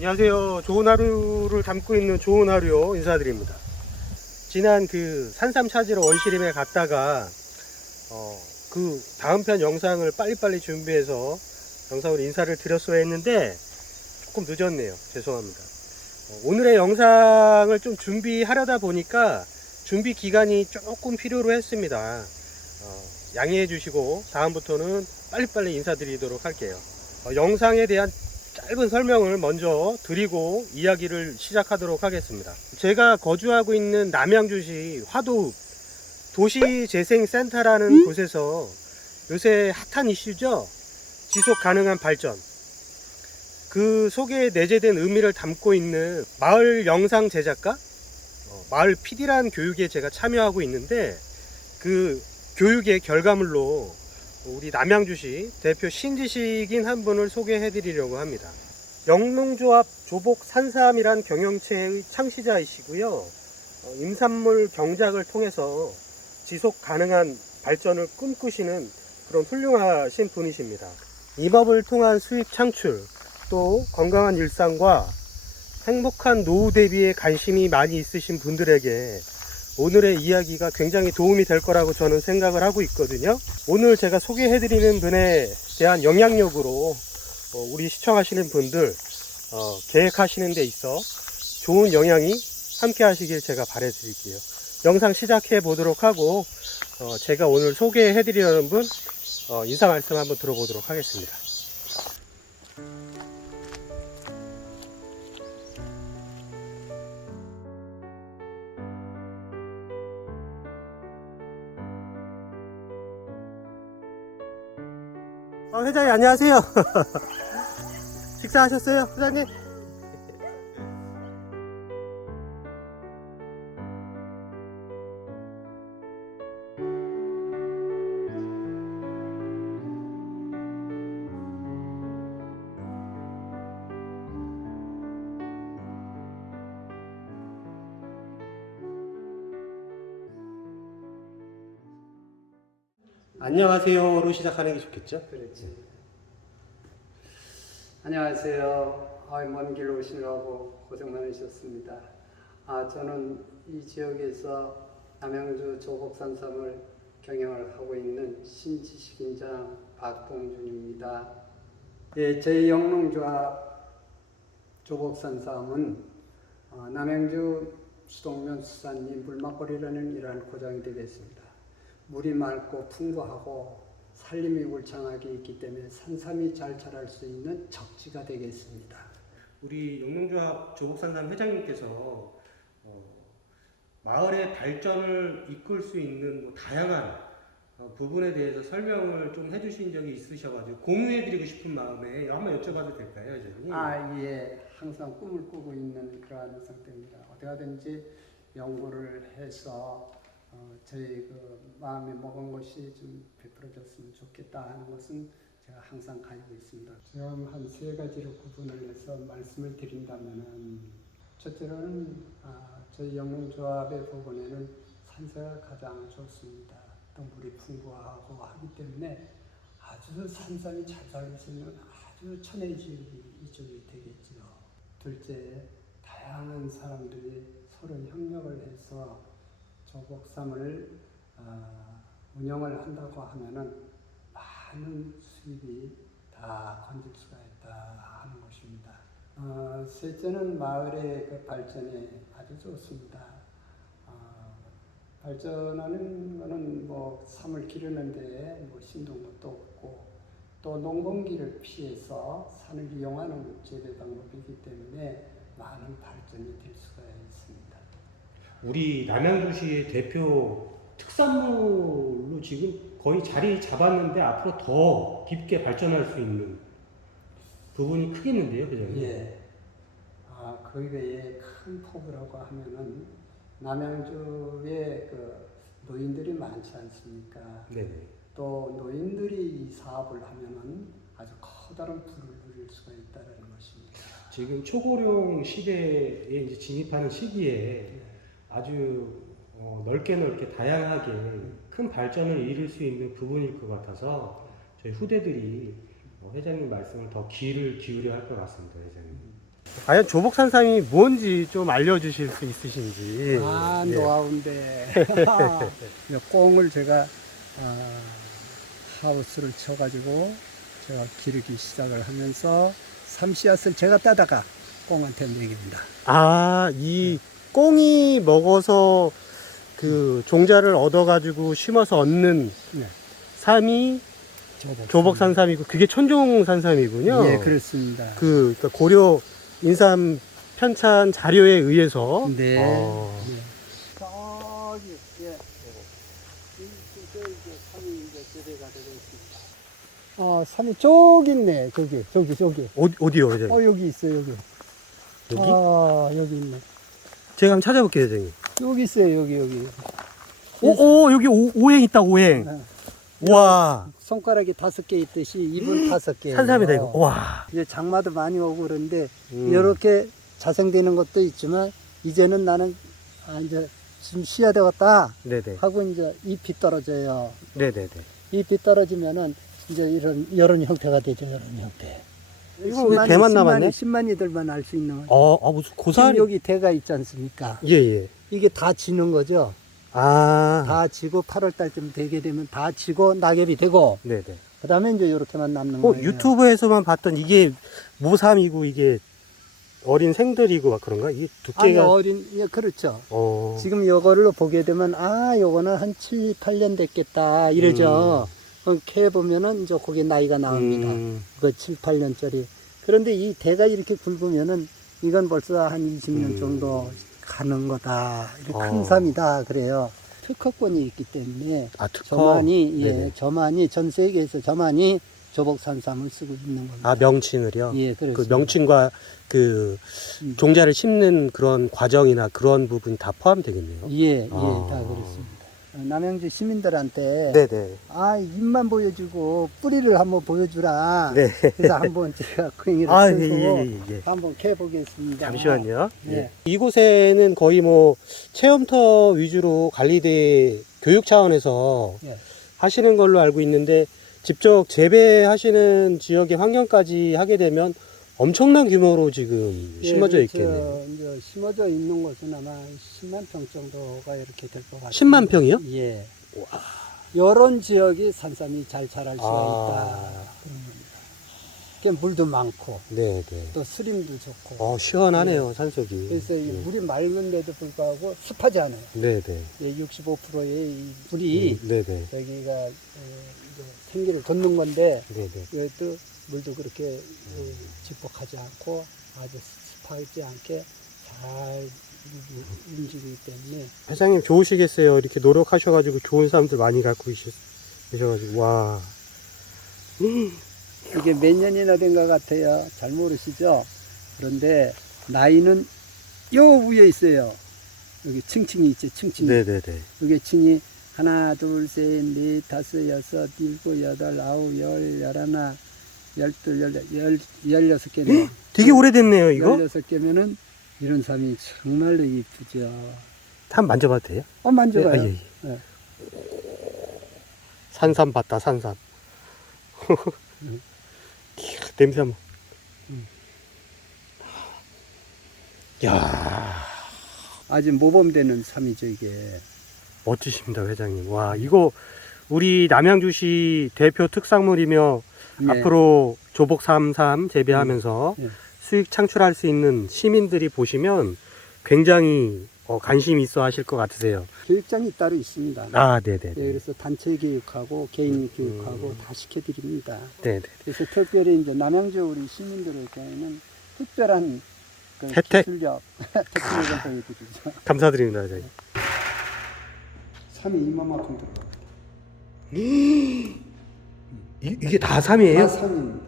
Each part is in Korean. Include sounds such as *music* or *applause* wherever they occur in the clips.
안녕하세요. 좋은 하루를 담고 있는 좋은 하루요 인사드립니다. 지난 그 산삼 찾으러 원시림에 갔다가 어, 그 다음 편 영상을 빨리빨리 준비해서 영상으로 인사를 드렸어야 했는데 조금 늦었네요. 죄송합니다. 어, 오늘의 영상을 좀 준비하려다 보니까 준비 기간이 조금 필요로 했습니다. 어, 양해해 주시고 다음부터는 빨리빨리 인사드리도록 할게요. 어, 영상에 대한 짧은 설명을 먼저 드리고 이야기를 시작하도록 하겠습니다. 제가 거주하고 있는 남양주시 화도읍 도시재생센터라는 곳에서 요새 핫한 이슈죠. 지속 가능한 발전. 그 속에 내재된 의미를 담고 있는 마을 영상 제작가, 어, 마을 PD라는 교육에 제가 참여하고 있는데 그 교육의 결과물로 우리 남양주시 대표 신지식인 한 분을 소개해 드리려고 합니다. 영농조합 조복 산삼이란 경영체의 창시자이시고요. 어, 임산물 경작을 통해서 지속 가능한 발전을 꿈꾸시는 그런 훌륭하신 분이십니다. 임업을 통한 수익 창출, 또 건강한 일상과 행복한 노후 대비에 관심이 많이 있으신 분들에게 오늘의 이야기가 굉장히 도움이 될 거라고 저는 생각을 하고 있거든요. 오늘 제가 소개해드리는 분에 대한 영향력으로 어, 우리 시청하시는 분들 어, 계획하시는 데 있어 좋은 영향이 함께 하시길 제가 바래드릴게요. 영상 시작해 보도록 하고 어, 제가 오늘 소개해드리려는 분 어, 인사 말씀 한번 들어보도록 하겠습니다. 어, 회장님 안녕하세요. *laughs* 식사하셨어요, 회장님? 안녕하세요로 시작하는 게 좋겠죠? 그렇지. 안녕하세요. 아, 먼길 오시느라고 고생 많으셨습니다. 아, 저는 이 지역에서 남양주 조곡산삼을 경영을 하고 있는 신지식인장 박동준입니다. 예, 저희 영농조합 조곡산삼은 어, 남양주 수동면 수산리 물막거리라는 이러한 고장이 되겠습니다. 물이 맑고 풍부하고 산림이 울창하게 있기 때문에 산삼이 잘 자랄 수 있는 적지가 되겠습니다. 우리 영농조합 조국산삼 회장님께서 어, 마을의 발전을 이끌 수 있는 뭐 다양한 어, 부분에 대해서 설명을 좀 해주신 적이 있으셔가지고 공유해드리고 싶은 마음에 한번 여쭤봐도 될까요, 회장님? 아, 예. 항상 꿈을 꾸고 있는 그러한 상태입니다. 어디 가든지 연구를 해서 어, 저희 그 마음에 먹은 것이 좀 베풀어졌으면 좋겠다 하는 것은 제가 항상 가지고 있습니다. 제가 한세 가지로 구분을 해서 말씀을 드린다면은 첫째로는 아, 저희 영농조합의 부분에는 산세가 가장 좋습니다. 또 물이 풍부하고 하기 때문에 아주 산삼이 잘 자랄 수 있는 아주 천혜 지역이 이쪽이 되겠죠. 둘째, 다양한 사람들이 서로 협력을 해서 조곡삼을 어, 운영을 한다고 하면은 많은 수입이 다 건질 수가 있다 하는 것입니다. 어, 셋째는 마을의 그 발전에 아주 좋습니다. 어, 발전하는 거는 뭐 삶을 기르는데 뭐 신동 것도 없고 또 농번기를 피해서 산을 이용하는 재배 방법이기 때문에 많은 발전이 될 수가 있습니다. 우리 남양주시의 대표 특산물로 지금 거의 자리 잡았는데 앞으로 더 깊게 발전할 수 있는 부분이 크겠는데요, 회장님? 예. 아, 그 외에 큰 폭이라고 하면은 남양주에 그 노인들이 많지 않습니까? 네네. 또 노인들이 이 사업을 하면은 아주 커다란 부를 누릴 수가 있다는 것입니다. 지금 초고령 시대에 이제 진입하는 시기에 예. 아주 어, 넓게 넓게 다양하게 큰 발전을 이룰 수 있는 부분일 것 같아서 저희 후대들이 어, 회장님 말씀을 더 귀를 기울여 할 것 같습니다, 회장님. 과연 조복산삼이 뭔지 좀 알려주실 수 있으신지. 아, 예. 노하우인데. 이 *laughs* *laughs* 꽁을 제가 아, 하우스를 쳐가지고 제가 기르기 시작을 하면서 삼씨앗을 제가 따다가 꽁한테 먹입니다. 아, 이 꽁이 먹어서 그 종자를 얻어가지고 심어서 얻는 네. 삼이 조복. 조복산 삼이고 그게 천종산 삼이군요. 예, 그렇습니다. 그 그러니까 고려 인삼 편찬 자료에 의해서 네. 어, 예. 저기, 예. 이, 저, 저, 이제 삼이 이제 재배가 되고 있습니다. 어, 삼이 저기 있네. 저기, 저기, 저기. 어디, 어디요, 회장님? 어, 여기 있어요, 여기. 여기? 아, 여기 있네. 제가 한번 찾아볼게요, 회장님. 여기 있어요, 여기, 여기. 오, 오 여기 오, 오행 있다, 오행. 네. 와, 손가락이 다섯 개 있듯이 입은 다섯 개. 산삼이다 이거. 와. 이제 장마도 많이 오고 그런데 음. 이렇게 자생되는 것도 있지만 이제는 나는 아 이제 좀 쉬어야 되겠다 네네. 하고 이제 잎이 떨어져요. 네네네. 잎이 떨어지면은 이제 이런 이런 형태가 되죠. 이런 형태. 이거 왜 대만 남았네? 10만이들만 알 수 있는 거죠. 어, 아, 무슨 지금 고사리. 여기 대가 있지 않습니까? 예, 예. 이게 다 지는 거죠. 아. 다 지고 8월 달쯤 되게 되면 다 지고 낙엽이 되고 네 네. 그다음에 이제 이렇게만 남는 어, 거예요. 유튜브에서만 봤던 이게 모삼이고 이게 어린 생들이고 막 그런가? 이게 아니 두께가. 어린 예 그렇죠. 어. 지금 요거를 보게 되면 아 요거는 한 7, 8년 됐겠다 이러죠. 음. 캐 보면은 이제 거기 나이가 나옵니다. 음. 그 7, 8년짜리. 그런데 이 대가 이렇게 굵으면은 이건 벌써 한 20년 음. 정도 가는 거다. 이렇게 어. 큰 삶이다 그래요. 특허권이 있기 때문에 아, 특허. 저만이 예, 네네. 저만이 전 세계에서 저만이 조복산삼을 쓰고 있는 겁니다. 아, 명칭을요? 예, 그 그렇습니다. 명칭과 그 음. 종자를 심는 그런 과정이나 그런 부분이 다 포함되겠네요. 예, 예, 아. 다 그렇습니다. 남양주 시민들한테 네네. 아 입만 보여주고 뿌리를 한번 보여주라. 네. 그래서 한번 *laughs* 제가 괭이를 아, 쓰고 예, 예, 예, 예. 한번 캐 보겠습니다. 잠시만요. 네. 예. 이곳에는 거의 뭐 체험터 위주로 관리대 교육 차원에서 예. 하시는 걸로 알고 있는데 직접 재배하시는 지역의 환경까지 하게 되면 엄청난 규모로 지금 예, 심어져 저, 있겠네요. 이제 심어져 있는 곳은 아마 10만 평 정도가 이렇게 될 것 같아요. 10만 평이요? 예. 이런 지역이 산삼이 잘 자랄 수가 아. 있다. 그런 겁니다. 그 물도 많고 네, 네. 또 수림도 좋고. 어, 시원하네요, 산속이. 그래서 이 예. 물이 맑은데도 불구하고 습하지 않아요. 네, 네. 65%의 이 물이 네, 네. 여기가 어, 이제 생기를 돋는 건데 네, 네. 그래도 물도 그렇게 어, 집복하지 않고 아주 습하지 않게 잘 우- 움직이기 때문에 회장님 좋으시겠어요. 이렇게 노력하셔가지고 좋은 사람들 많이 갖고 계셔- 계셔가지고, 와. 이게 몇 년이나 된 것 같아요. 잘 모르시죠? 그런데 나이는 요 위에 있어요. 여기 층층이 있죠. 층층이. 네네네. 여기 층이 하나, 둘, 셋, 넷, 다섯, 여섯, 일곱, 여덟, 아홉, 열, 열하나, 열둘, 열, 열, 열여섯 개네. 되게 오래됐네요, 이거? 열여섯 개면은 이런 삶이 정말로 이쁘죠. 한번 만져봐도 돼요? 어, 만져봐요. 예, 아, 예, 예. 예. 산삼 봤다, 산삼. *laughs* 이야, 냄새 한번. 음. 야 아주 모범되는 삶이죠, 이게. 멋지십니다, 회장님. 와, 이거 우리 남양주시 대표 특산물이며 예. 앞으로 조복 삼삼 재배하면서 예. 수익 창출할 수 있는 시민들이 보시면 굉장히 어, 관심 있어 하실 것 같으세요. 교육장이 따로 있습니다. 아, 네네. 예, 그래서 단체 교육하고 개인 음. 교육하고 다 시켜드립니다. 네네. 그래서 특별히 이제 남양주 우리 시민들에게는 특별한 그 혜택? 기술력, *laughs* 혜택을 보여드리죠. 감사드립니다, 회장님. 3이 이만큼 들어가. 이, 이게 다 삼이에요? 다 3입니다.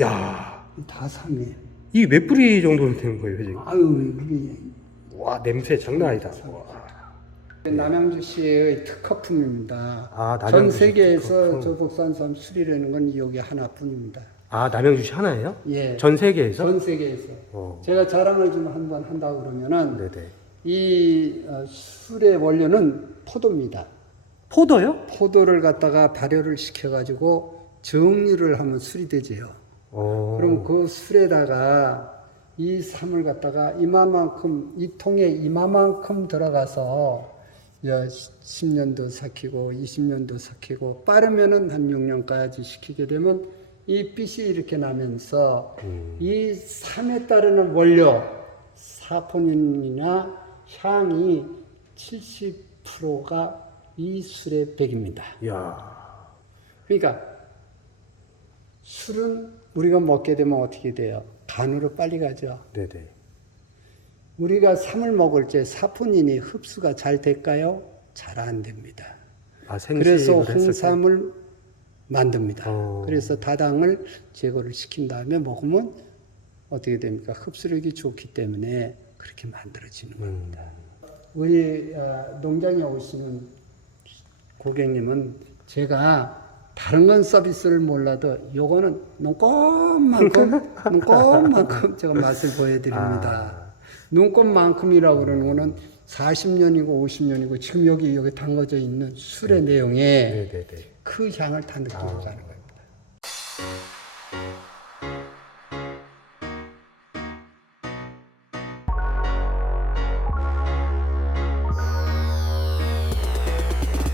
야 다 3이에요. 이게 몇 뿌리 정도는 되는 거예요, 회장님? 아유, 이게 와, 냄새 장난 아니다. 남양주시의 특허품입니다. 아, 전 남양주시 세계에서 특허품. 조복산삼 수리라는 건 여기 하나뿐입니다. 아, 남양주시 하나예요? 예. 전 세계에서? 전 세계에서. 어. 제가 자랑을 좀 한번 한다 그러면은 네네. 이 어, 술의 원료는 포도입니다. 포도요? 포도를 갖다가 발효를 시켜가지고 정류를 하면 술이 되지요. 어. 그럼 그 술에다가 이 삼을 갖다가 이마만큼 이 통에 이마만큼 들어가서 10년도 삭히고 20년도 삭히고 빠르면은 한 6년까지 시키게 되면 이 빛이 이렇게 나면서 이 삼에 따르는 원료 사포닌이나 향이 70%가 이 술의 백입니다. 이야. 그러니까 술은 우리가 먹게 되면 어떻게 돼요? 간으로 빨리 가죠. 네네. 우리가 삼을 먹을 때 사포닌이 흡수가 잘 될까요? 잘 안 됩니다. 아, 그래서. 홍삼을 만듭니다. 어. 그래서 다당을 제거를 시킨 다음에 먹으면 어떻게 됩니까? 흡수력이 좋기 때문에 그렇게 만들어지는 거예요. 음. 우리 아, 농장에 오시는 고객님은 제가 다른 건 서비스를 몰라도 요거는 눈꽃만큼 *laughs* 눈꽃만큼 제가 맛을 보여드립니다. 눈꽃만큼이라고 그러는 거는 40년이고 50년이고 지금 여기 여기 담궈져 있는 술의 내용에 네 네 네. 그 향을 다 느끼고 가는 겁니다.